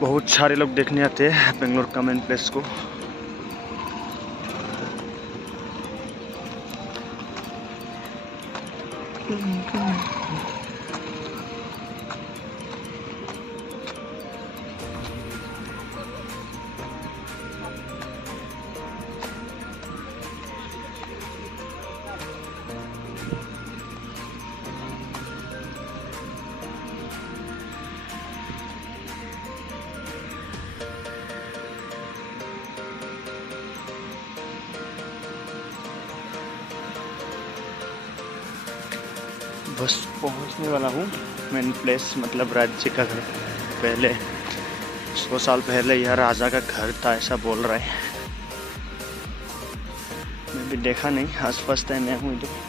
बहुत सारे लोग देखने आते हैं बेंगलोर का मेन प्लेस को। बस पहुंचने वाला हूँ मेन प्लेस, मतलब राज्य का घर। पहले 100 साल पहले यह राजा का घर था ऐसा बोल रहा है। मैं भी देखा नहीं, आसपास तय मैं हूँ इधर।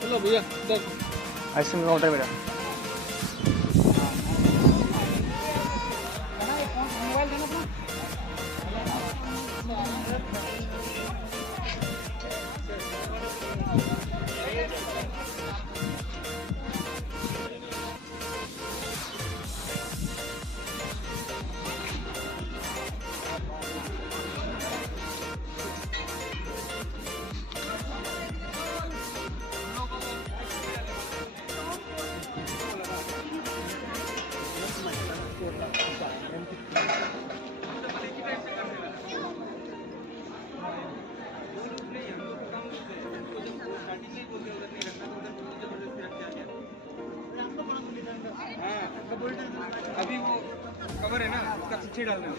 चलो भैया ऐसे में ऑर्डर मेरा। अभी वो कवर है ना, उसका चिट्ठी डालना है।